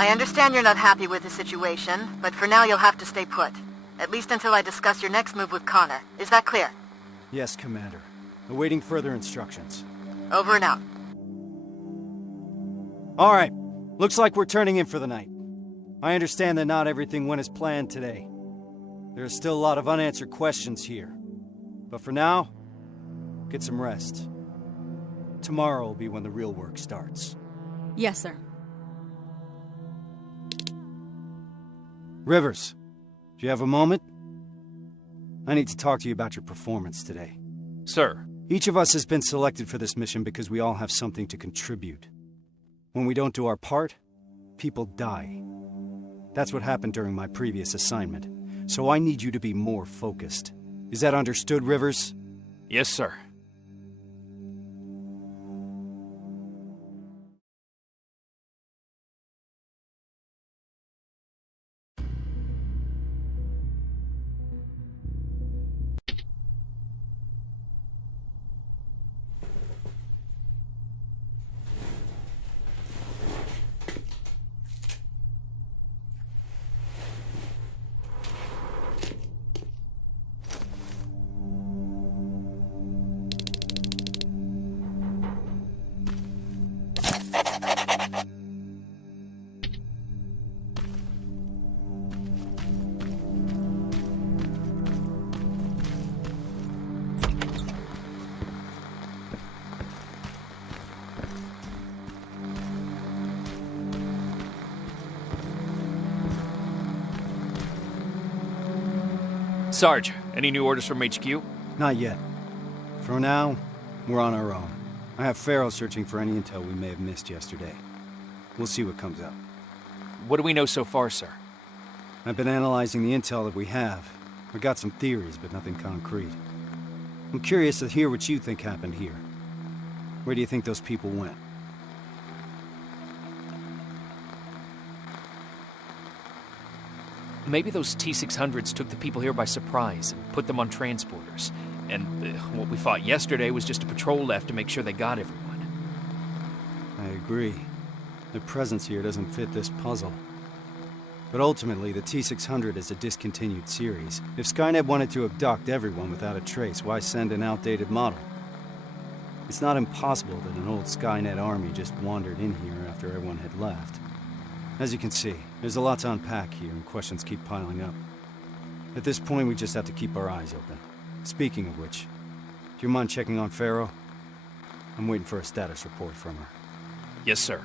I understand you're not happy with the situation, but for now you'll have to stay put. At least until I discuss your next move with Connor. Is that clear? Yes, Commander. Awaiting further instructions. Over and out. All right. Looks like we're turning in for the night. I understand that not everything went as planned today. There are still a lot of unanswered questions here. But for now, get some rest. Tomorrow will be when the real work starts. Yes, sir. Rivers, do you have a moment? I need to talk to you about your performance today. Sir. Each of us has been selected for this mission because we all have something to contribute. When we don't do our part, people die. That's what happened during my previous assignment. So I need you to be more focused. Is that understood, Rivers? Yes, sir. Sarge, any new orders from HQ? Not yet. For now, we're on our own. I have Farrell searching for any intel we may have missed yesterday. We'll see what comes up. What do we know so far, sir? I've been analyzing the intel that we have. I got some theories, but nothing concrete. I'm curious to hear what you think happened here. Where do you think those people went? Maybe those T-600s took the people here by surprise and put them on transporters. And what we fought yesterday was just a patrol left to make sure they got everyone. I agree. Their presence here doesn't fit this puzzle. But ultimately, the T-600 is a discontinued series. If Skynet wanted to abduct everyone without a trace, why send an outdated model? It's not impossible that an old Skynet army just wandered in here after everyone had left. As you can see, there's a lot to unpack here, and questions keep piling up. At this point, we just have to keep our eyes open. Speaking of which, do you mind checking on Farrell? I'm waiting for a status report from her. Yes, sir.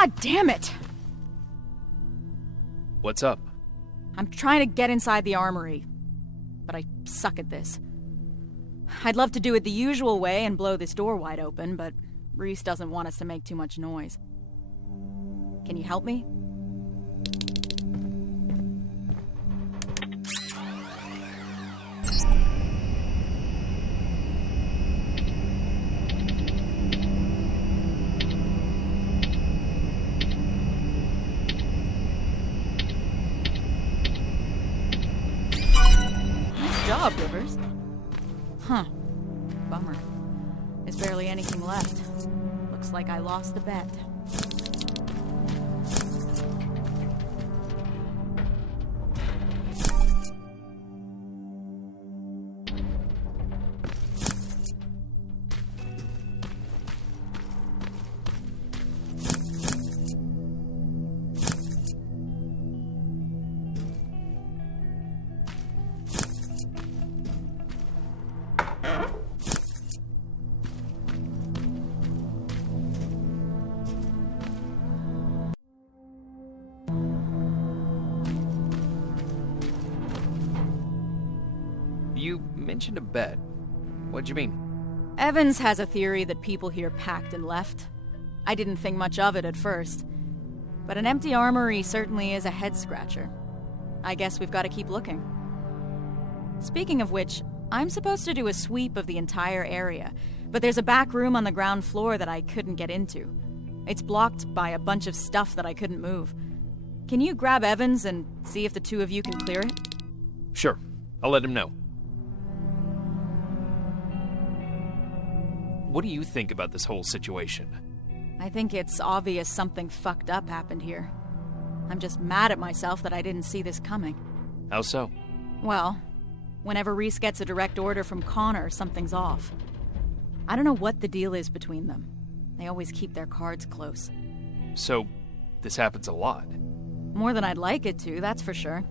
God damn it! What's up? I'm trying to get inside the armory, but I suck at this. I'd love to do it the usual way and blow this door wide open, but Reese doesn't want us to make too much noise. Can you help me? Nice job, Rivers. Huh. Bummer. There's barely anything left. Looks like I lost the bet. You mentioned a bet. What'd you mean? Evans has a theory that people here packed and left. I didn't think much of it at first. But an empty armory certainly is a head-scratcher. I guess we've got to keep looking. Speaking of which, I'm supposed to do a sweep of the entire area, but there's a back room on the ground floor that I couldn't get into. It's blocked by a bunch of stuff that I couldn't move. Can you grab Evans and see if the two of you can clear it? Sure. I'll let him know. What do you think about this whole situation? I think it's obvious something fucked up happened here. I'm just mad at myself that I didn't see this coming. How so? Well, whenever Reese gets a direct order from Connor, something's off. I don't know what the deal is between them. They always keep their cards close. So, this happens a lot. More than I'd like it to, that's for sure.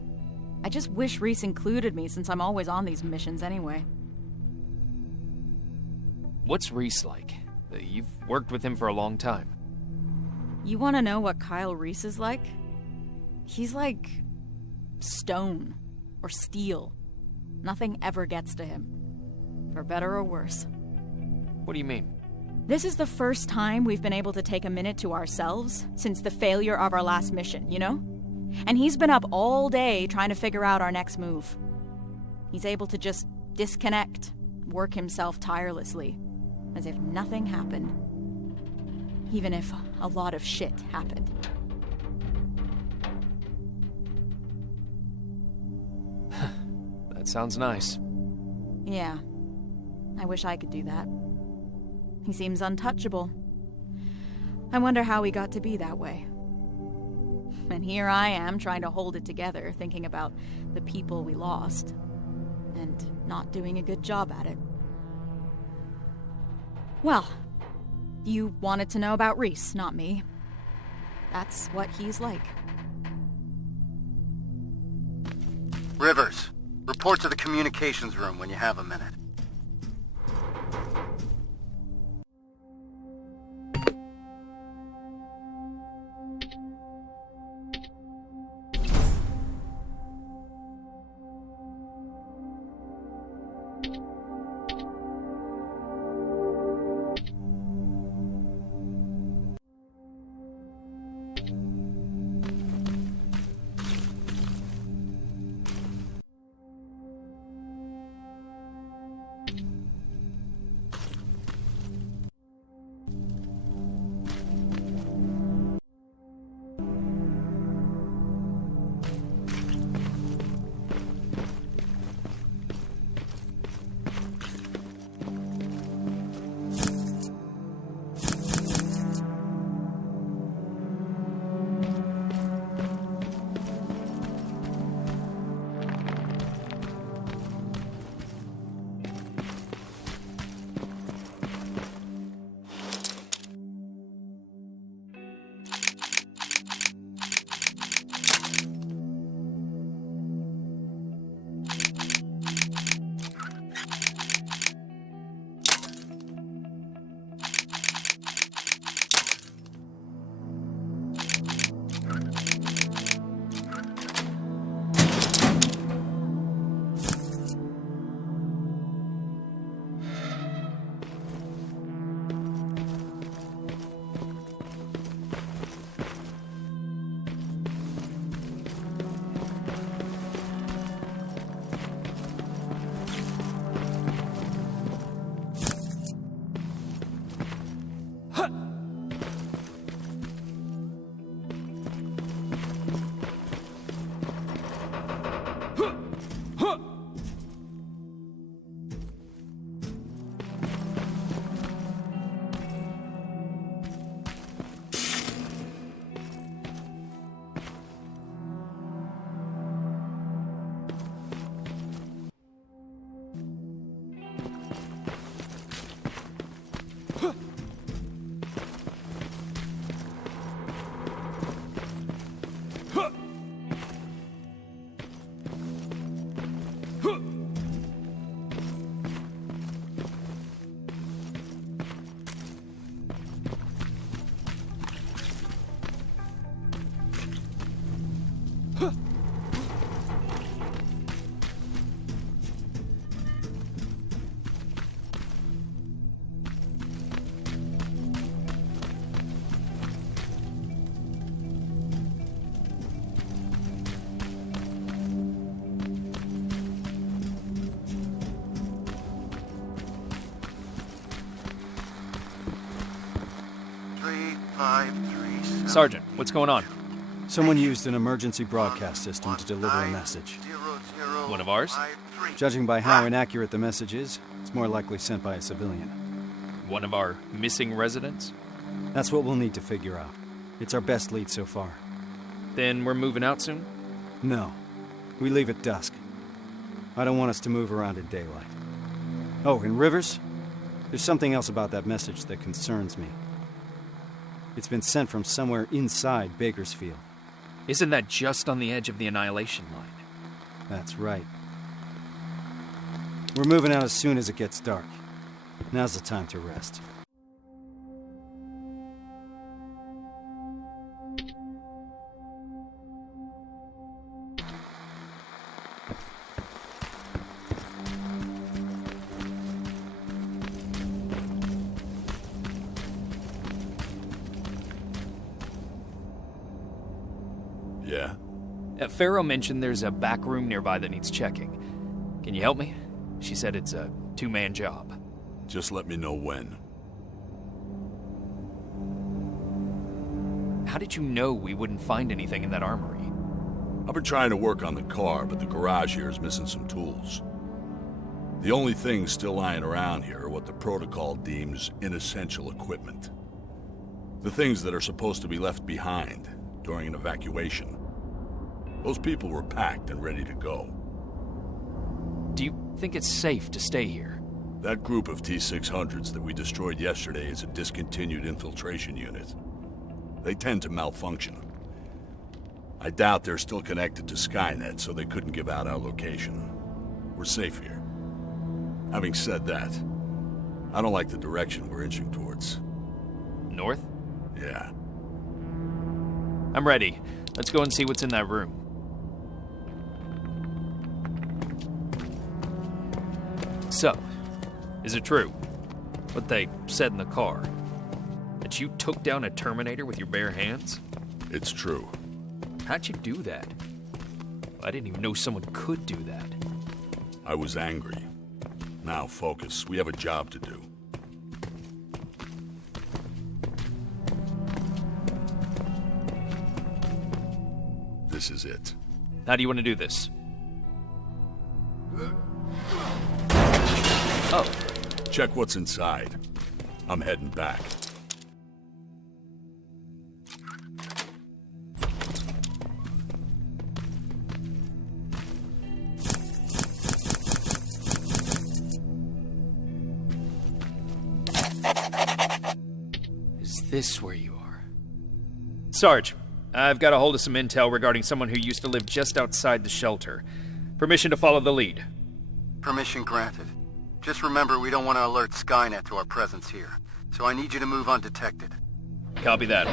I just wish Reese included me since I'm always on these missions anyway. What's Reese like? You've worked with him for a long time. You want to know what Kyle Reese is like? He's like stone or steel. Nothing ever gets to him. For better or worse. What do you mean? This is the first time we've been able to take a minute to ourselves since the failure of our last mission, you know? And he's been up all day trying to figure out our next move. He's able to just disconnect, work himself tirelessly, as if nothing happened. Even if a lot of shit happened. That sounds nice. Yeah. I wish I could do that. He seems untouchable. I wonder how he got to be that way. And here I am trying to hold it together, thinking about the people we lost, and not doing a good job at it. Well, you wanted to know about Reese, not me. That's what he's like. Rivers, report to the communications room when you have a minute. Sergeant, what's going on? Someone used an emergency broadcast system to deliver a message. One of ours? Judging by how inaccurate the message is, it's more likely sent by a civilian. One of our missing residents? That's what we'll need to figure out. It's our best lead so far. Then we're moving out soon? No. We leave at dusk. I don't want us to move around in daylight. Oh, and Rivers? There's something else about that message that concerns me. It's been sent from somewhere inside Bakersfield. Isn't that just on the edge of the Annihilation line? That's right. We're moving out as soon as it gets dark. Now's the time to rest. Yeah? Pharaoh mentioned there's a back room nearby that needs checking. Can you help me? She said it's a two-man job. Just let me know when. How did you know we wouldn't find anything in that armory? I've been trying to work on the car, but the garage here is missing some tools. The only things still lying around here are what the protocol deems inessential equipment. The things that are supposed to be left behind during an evacuation. Those people were packed and ready to go. Do you think it's safe to stay here? That group of T-600s that we destroyed yesterday is a discontinued infiltration unit. They tend to malfunction. I doubt they're still connected to Skynet, so they couldn't give out our location. We're safe here. Having said that, I don't like the direction we're inching towards. North? Yeah. I'm ready. Let's go and see what's in that room. So, is it true what they said in the car? That you took down a Terminator with your bare hands? It's true. How'd you do that? I didn't even know someone could do that. I was angry. Now focus. We have a job to do. This is it. How do you want to do this? Oh. Check what's inside. I'm heading back. Is this where you are? Sarge, I've got a hold of some intel regarding someone who used to live just outside the shelter. Permission to follow the lead. Permission granted. Just remember, we don't want to alert Skynet to our presence here, so I need you to move undetected. Copy that.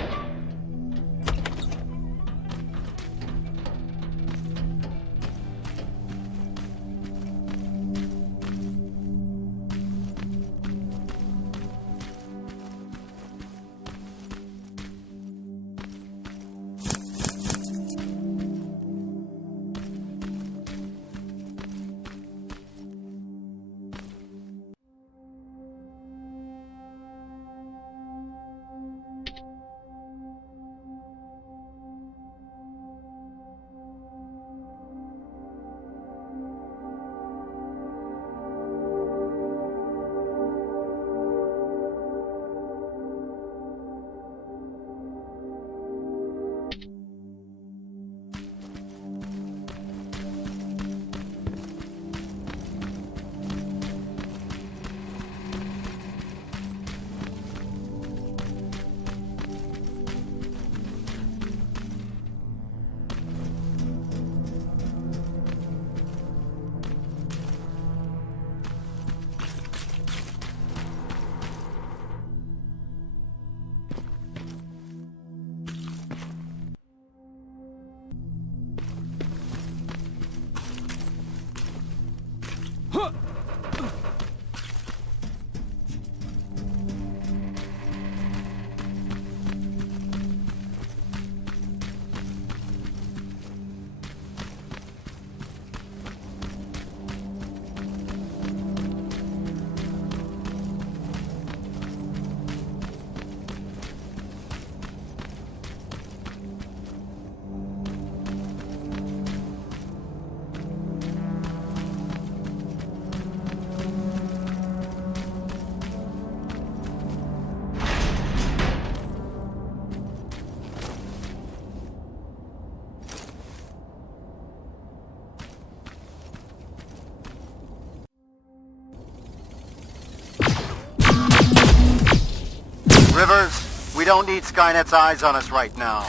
Rivers, we don't need Skynet's eyes on us right now.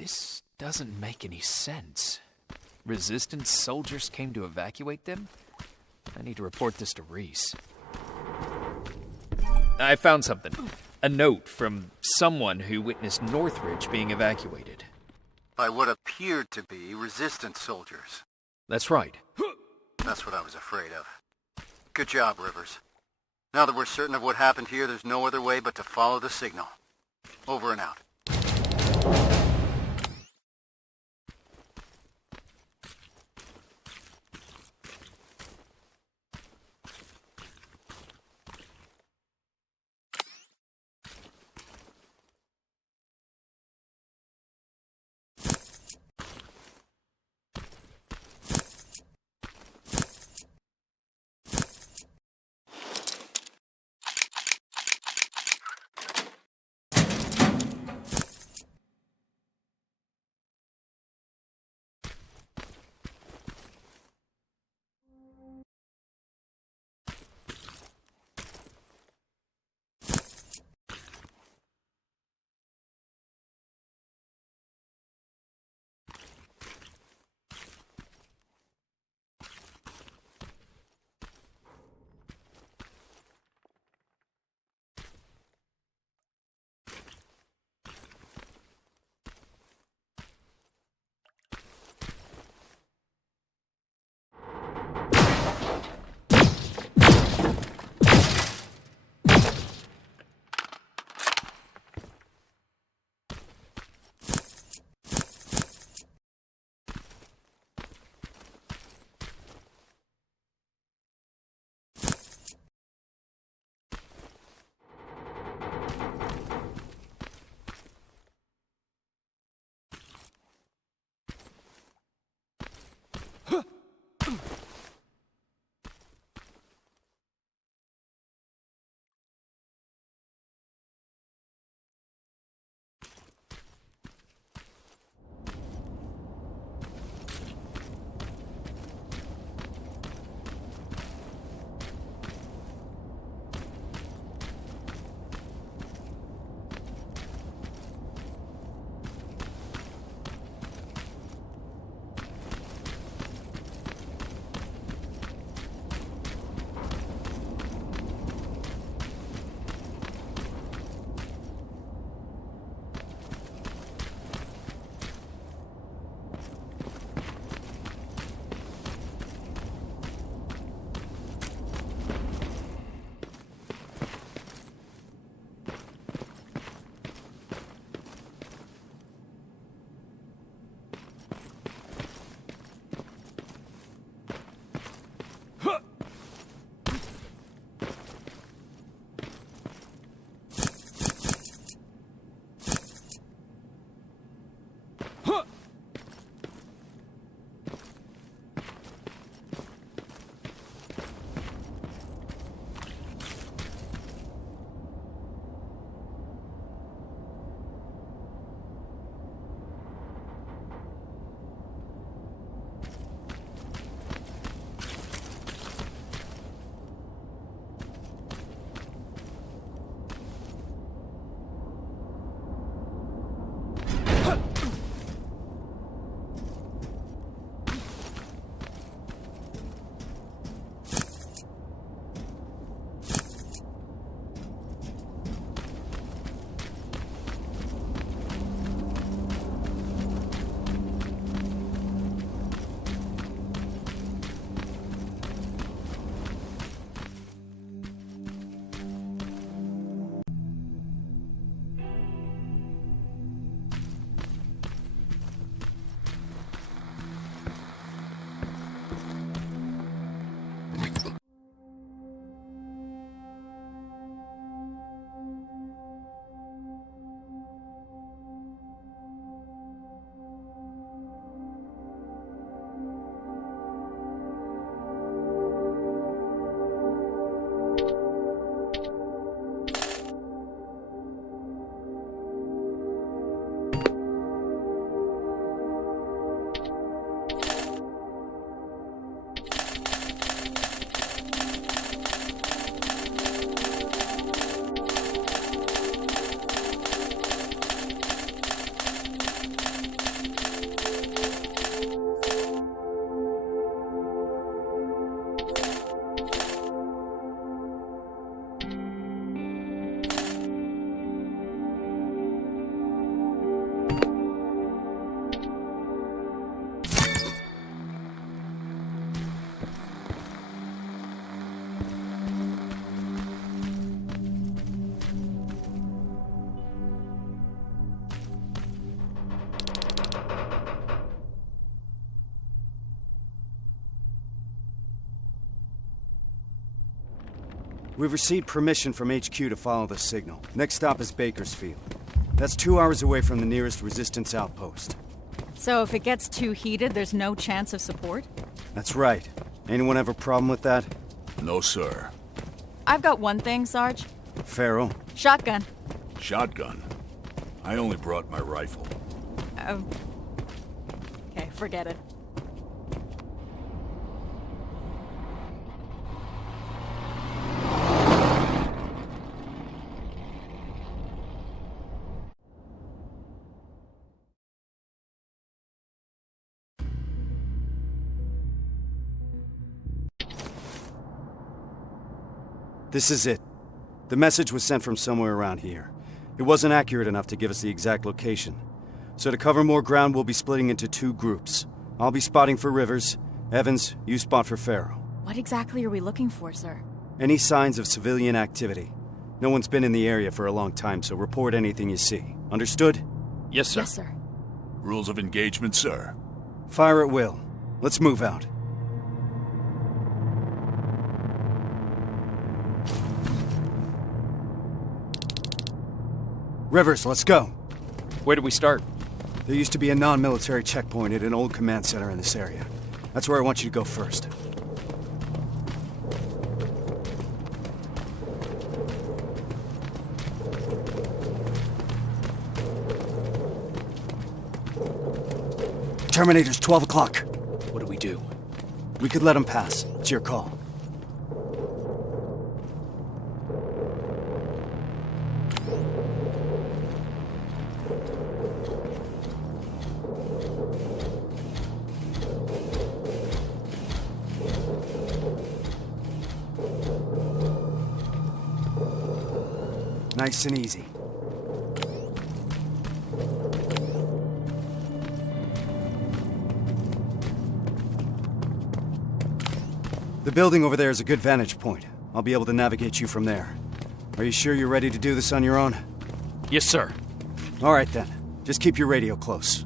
This doesn't make any sense. Resistance soldiers came to evacuate them? I need to report this to Reese. I found something. A note from someone who witnessed Northridge being evacuated. By what appeared to be resistance soldiers. That's right. That's what I was afraid of. Good job, Rivers. Now that we're certain of what happened here, there's no other way but to follow the signal. Over and out. We've received permission from HQ to follow the signal. Next stop is Bakersfield. That's 2 hours away from the nearest resistance outpost. So if it gets too heated, there's no chance of support? That's right. Anyone have a problem with that? No, sir. I've got one thing, Sarge. Farrell? Shotgun. Shotgun? I only brought my rifle. Okay, forget it. This is it. The message was sent from somewhere around here. It wasn't accurate enough to give us the exact location. So to cover more ground, we'll be splitting into 2 groups. I'll be spotting for Rivers. Evans, you spot for Farrell. What exactly are we looking for, sir? Any signs of civilian activity? No one's been in the area for a long time, so report anything you see. Understood? Yes, sir. Yes, sir. Rules of engagement, sir. Fire at will. Let's move out. Rivers, let's go. Where do we start? There used to be a non-military checkpoint at an old command center in this area. That's where I want you to go first. Terminator's 12 o'clock. What do we do? We could let him pass. It's your call. Nice and easy. The building over there is a good vantage point. I'll be able to navigate you from there. Are you sure you're ready to do this on your own? Yes, sir. All right then. Just keep your radio close.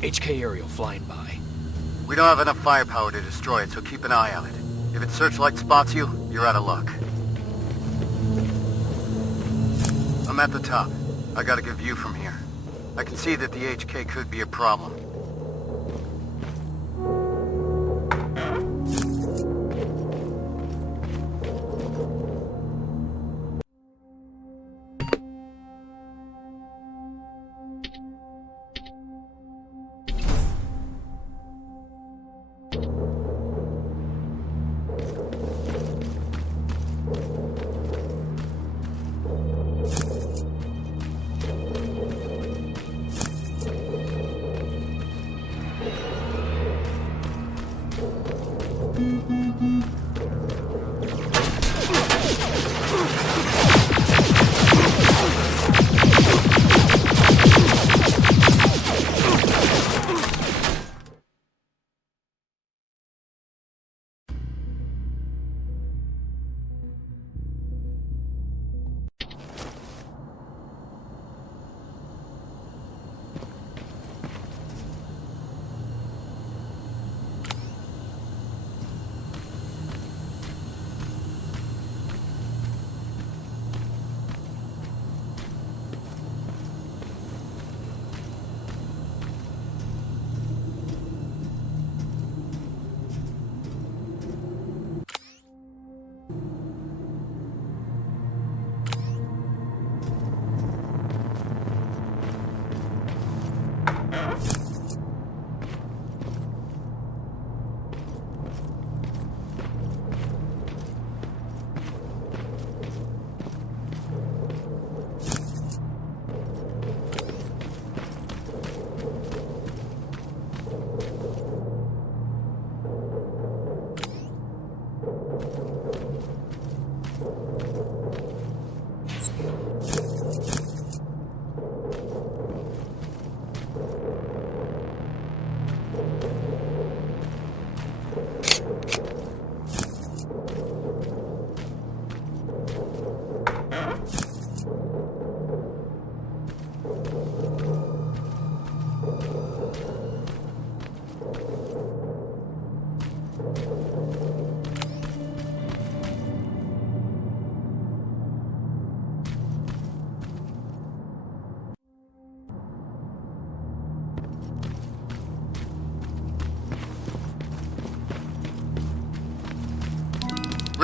HK aerial flying by. We don't have enough firepower to destroy it, so keep an eye on it. If its searchlight spots you, you're out of luck. I'm at the top. I got a good view from here. I can see that the HK could be a problem.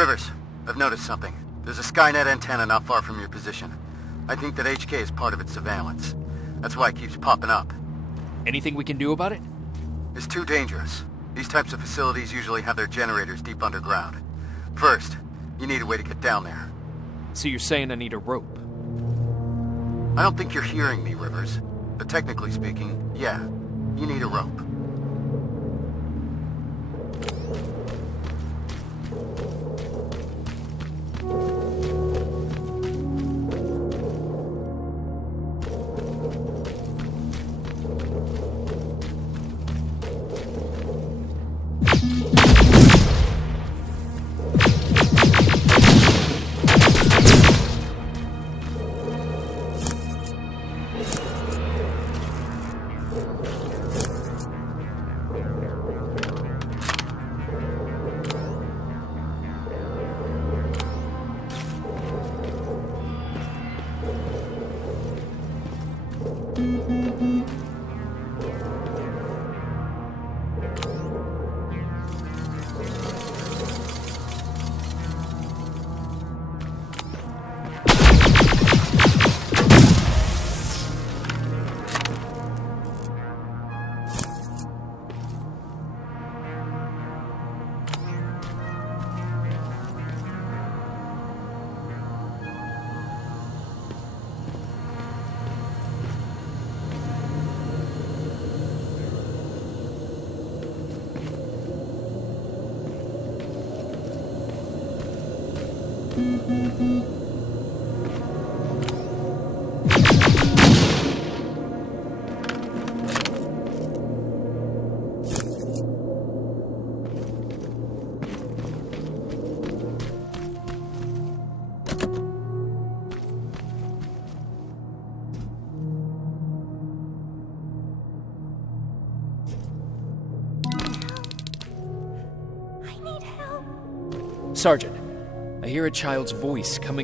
Rivers, I've noticed something. There's a Skynet antenna not far from your position. I think that HK is part of its surveillance. That's why it keeps popping up. Anything we can do about it? It's too dangerous. These types of facilities usually have their generators deep underground. First, you need a way to get down there. So you're saying I need a rope? I don't think you're hearing me, Rivers. But technically speaking, yeah, you need a rope. Sergeant, I hear a child's voice coming